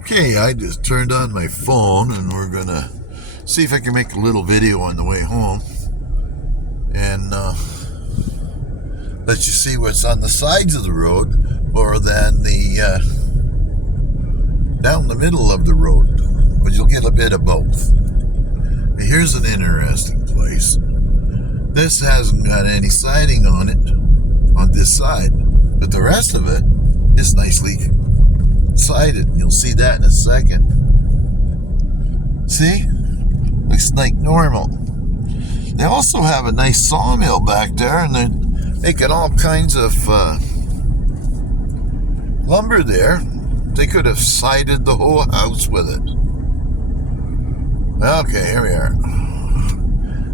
Okay, I just turned on my phone and we're gonna see if I can make a little video on the way home and let you see what's on the sides of the road more than the down the middle of the road, but you'll get a bit of both. Here's an interesting place. This hasn't got any siding on it on this side, but the rest of it is nicely sided. You'll see that in a second. See? Looks like normal. They also have a nice sawmill back there, and they're making all kinds of lumber there. They could have sided the whole house with it. Okay, here we are.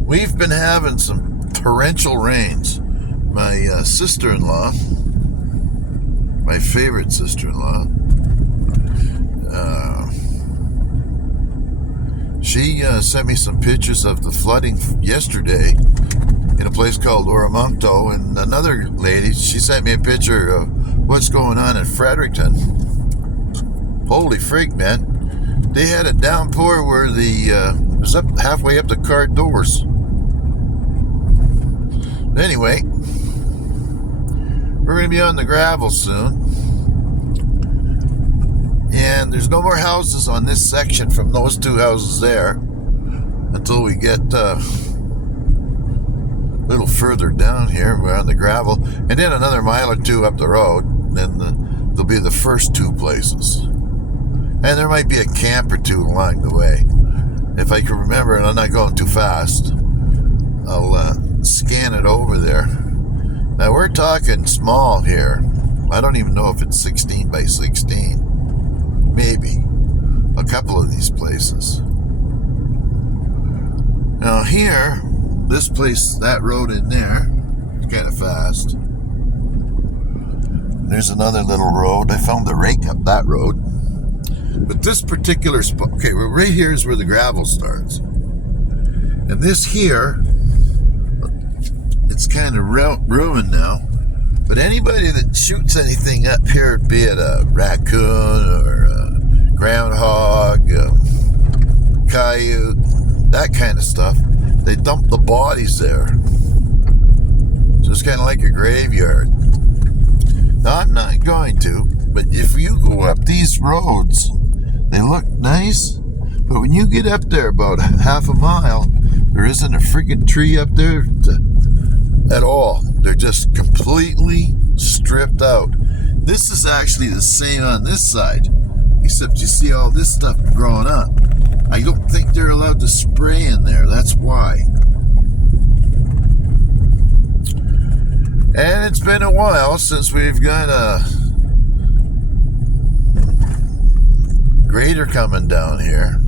We've been having some torrential rains. My sister-in-law, my favorite sister-in-law, she sent me some pictures of the flooding yesterday in a place called Oramonto, and another lady, she sent me a picture of what's going on in Fredericton. Holy freak, man. They had a downpour where it was up halfway up the car doors. Anyway, we're going to be on the gravel soon. And there's no more houses on this section from those two houses there until we get a little further down here. We're on the gravel. And then another mile or two up the road. Then there'll be the first two places. And there might be a camp or two along the way. If I can remember, and I'm not going too fast, I'll scan it over there. Now we're talking small here. I don't even know if it's 16 by 16. Maybe a couple of these places. Now here, this place, that road in there, is kind of fast. There's another little road. I found the rake up that road. But this particular spot, okay, well, right here is where the gravel starts. And this here, it's kind of ruined now. But anybody that shoots anything up here, be it a raccoon or a groundhog, coyote, that kind of stuff, they dump the bodies there. So it's kind of like a graveyard. Now, I'm not going to, but if you go up these roads, they look nice, but when you get up there about half a mile, there isn't a freaking tree up there at all. They're just completely stripped out. This is actually the same on this side, except you see all this stuff growing up. I don't think they're allowed to spray in there. That's why. And it's been a while since we've got a grader coming down here.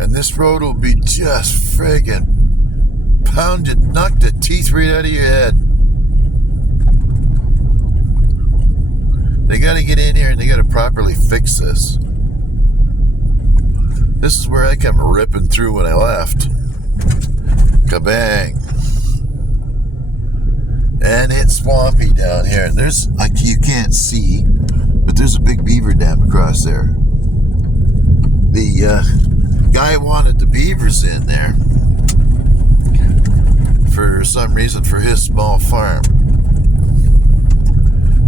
And this road will be just friggin' pounded, knock the teeth right out of your head. They got to get in here and they got to properly fix this. This is where I come ripping through when I left. Kabang. And it's swampy down here. And there's, like, you can't see, but there's a big beaver dam across there. The guy wanted the beavers in there for some reason for his small farm.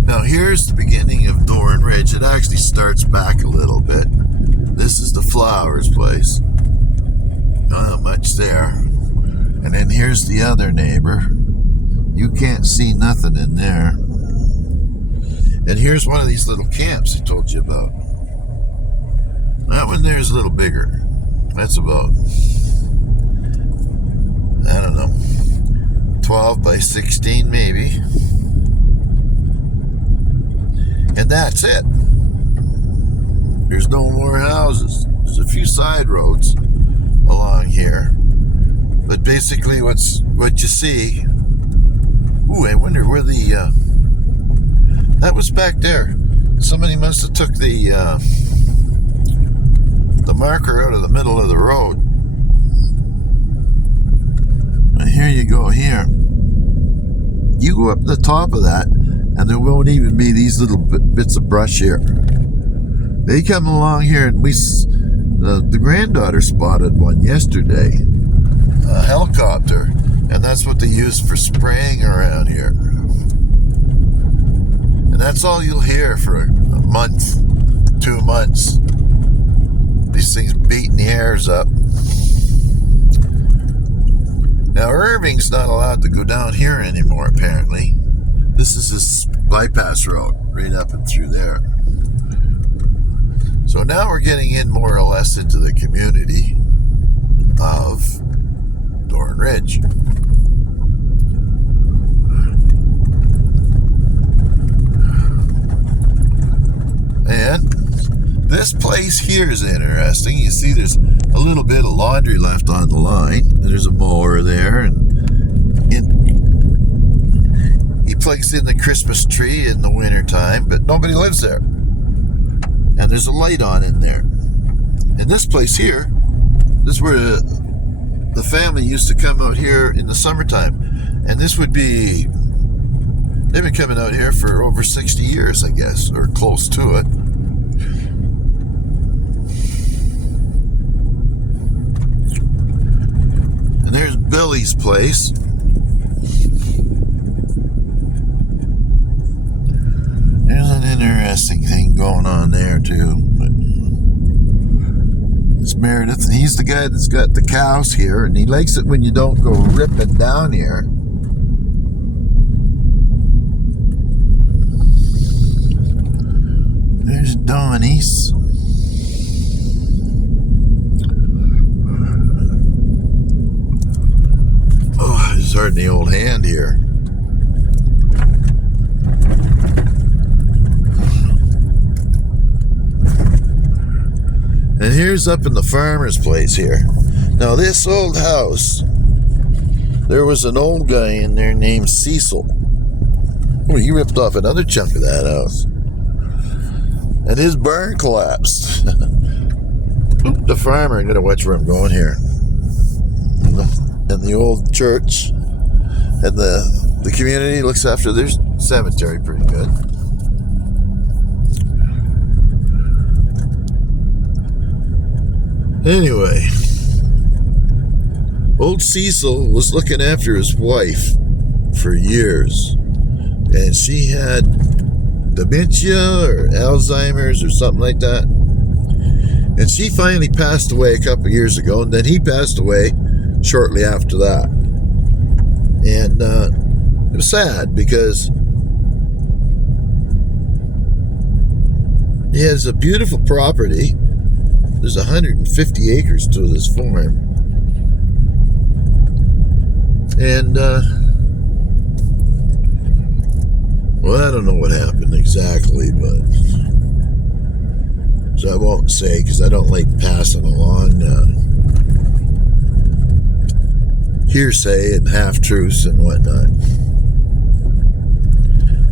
Now here's the beginning of Dorn Ridge. It actually starts back a little bit. This is the flowers place. Not much there. And then here's the other neighbor. You can't see nothing in there. And here's one of these little camps I told you about. That one there is a little bigger. That's about, I don't know, 12 by 16 maybe. And that's it. There's no more houses. There's a few side roads along here. But basically what you see, ooh, I wonder where that was back there. Somebody must have took the marker out of the middle of the road. And here you go here. You go up the top of that, and there won't even be these little bits of brush here. They come along here, and the granddaughter spotted one yesterday, a helicopter, and that's what they use for spraying around here. And that's all you'll hear for a month, 2 months. These things beating the hairs up. Now, Irving's not allowed to go down here anymore, apparently. This is his bypass road, right up and through there. So now we're getting in more or less into the community of Dorn Ridge. And this place here is interesting. You see there's a little bit of laundry left on the line. There's a mower there, and he plugs in the Christmas tree in the wintertime, but nobody lives there. And there's a light on in there. And this place here, this is where the family used to come out here in the summertime. And this would be, they've been coming out here for over 60 years, I guess, or close to it. And there's Billy's place. There's an interesting thing going on there, too. But it's Meredith, and he's the guy that's got the cows here, and he likes it when you don't go ripping down here. There's Donnie's. Oh, he's hurting the old hand here. And here's up in the farmer's place here. Now this old house, there was an old guy in there named Cecil. Oh, he ripped off another chunk of that house. And his barn collapsed. Oop, the farmer, I'm going to watch where I'm going here. And the old church and the community looks after their cemetery pretty good. Anyway, old Cecil was looking after his wife for years, and she had dementia or Alzheimer's or something like that, and she finally passed away a couple of years ago, and then he passed away shortly after that. And it was sad because he has a beautiful property. There's 150 acres to this farm. And, well, I don't know what happened exactly, but, so I won't say, because I don't like passing along hearsay and half-truths and whatnot.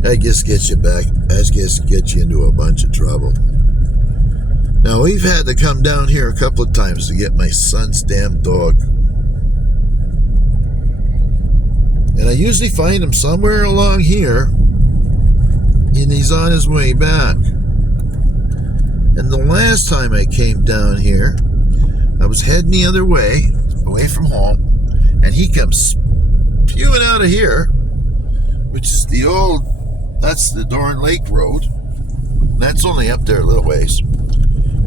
That just gets you into a bunch of trouble. Now, we've had to come down here a couple of times to get my son's damn dog. And I usually find him somewhere along here, and he's on his way back. And the last time I came down here, I was heading the other way, away from home, and he comes spewing out of here, which is that's the Dorn Lake Road. That's only up there a little ways.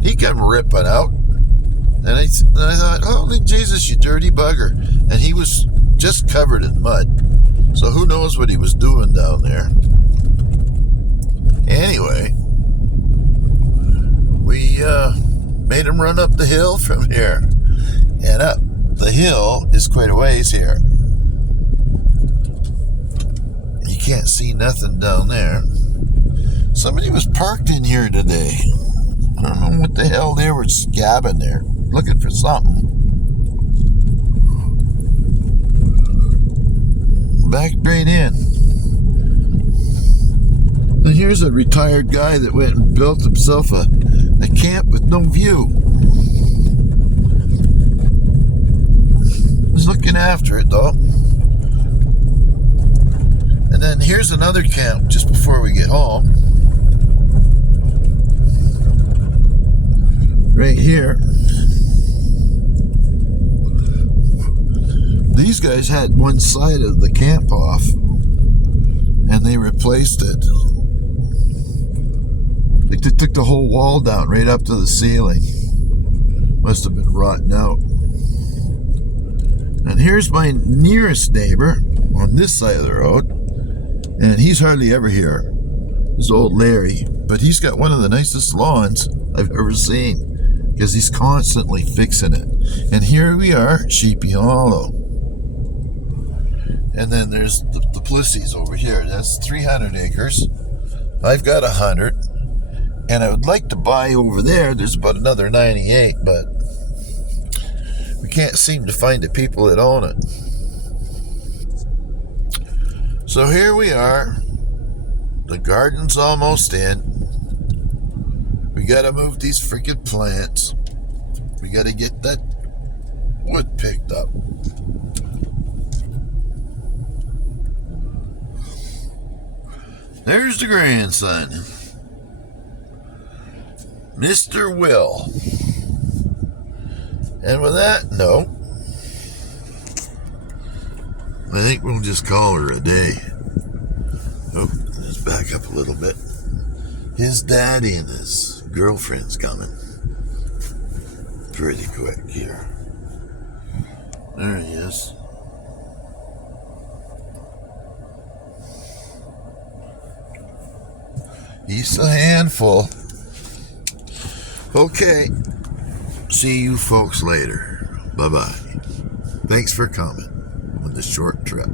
He come ripping out, and I thought, holy Jesus, you dirty bugger. And he was just covered in mud, so who knows what he was doing down there. Anyway, we made him run up the hill from here, and up the hill is quite a ways here. You can't see nothing down there. Somebody was parked in here today. I don't know what the hell they were scabbing there, looking for something. Back right in. And here's a retired guy that went and built himself a camp with no view. He's looking after it, though. And then here's another camp just before we get home. right here. These guys had one side of the camp off, and they replaced it. They took the whole wall down right up to the ceiling. Must have been rotten out. And here's my nearest neighbor on this side of the road, and he's hardly ever here. This old Larry, but he's got one of the nicest lawns I've ever seen because he's constantly fixing it. And here we are, Sheepy Hollow. And then there's the Plissies over here. That's 300 acres. I've got 100. And I would like to buy over there. There's about another 98, but we can't seem to find the people that own it. So here we are. The garden's almost in. We gotta move these freaking plants. We gotta get that wood picked up. There's the grandson, Mr. Will. And with that note, I think we'll just call her a day. Oh, let's back up a little bit. His daddy and his girlfriend's coming. Pretty quick here. There he is. He's a handful. Okay. See you folks later. Bye-bye. Thanks for coming on this short trip.